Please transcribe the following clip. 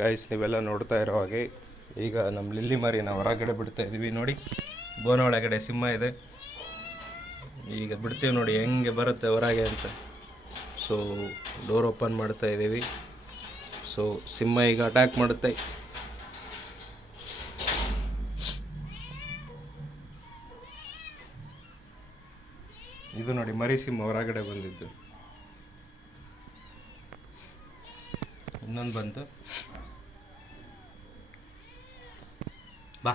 Guys ನೀವೆಲ್ಲ ನೋಡ್ತಾ ಇರೋ ಹಾಗೆ ಈಗ ನಮ್ಮ ಲಿಲ್ಲಿ ಮರಿನ ಹೊರಗಡೆ ಬಿಡ್ತಾ ಇದ್ದೀವಿ. ನೋಡಿ ಬೋನ ಒಳಗಡೆ ಸಿಂಹ ಇದೆ. ಈಗ ಬಿಡ್ತೀವಿ ನೋಡಿ ಹೆಂಗೆ ಬರುತ್ತೆ ಹೊರಗೆ ಅಂತ. ಸೊ ಡೋರ್ ಓಪನ್ ಮಾಡ್ತಾ ಇದ್ದೀವಿ. ಸೊ ಸಿಂಹ ಈಗ ಅಟ್ಯಾಕ್ ಮಾಡುತ್ತೆ. ಇದು ನೋಡಿ ಮರಿ ಸಿಂಹ ಹೊರಗಡೆ ಬಂದಿದ್ದು. ಇನ್ನೊಂದು ಬಂತು, ಬಾ.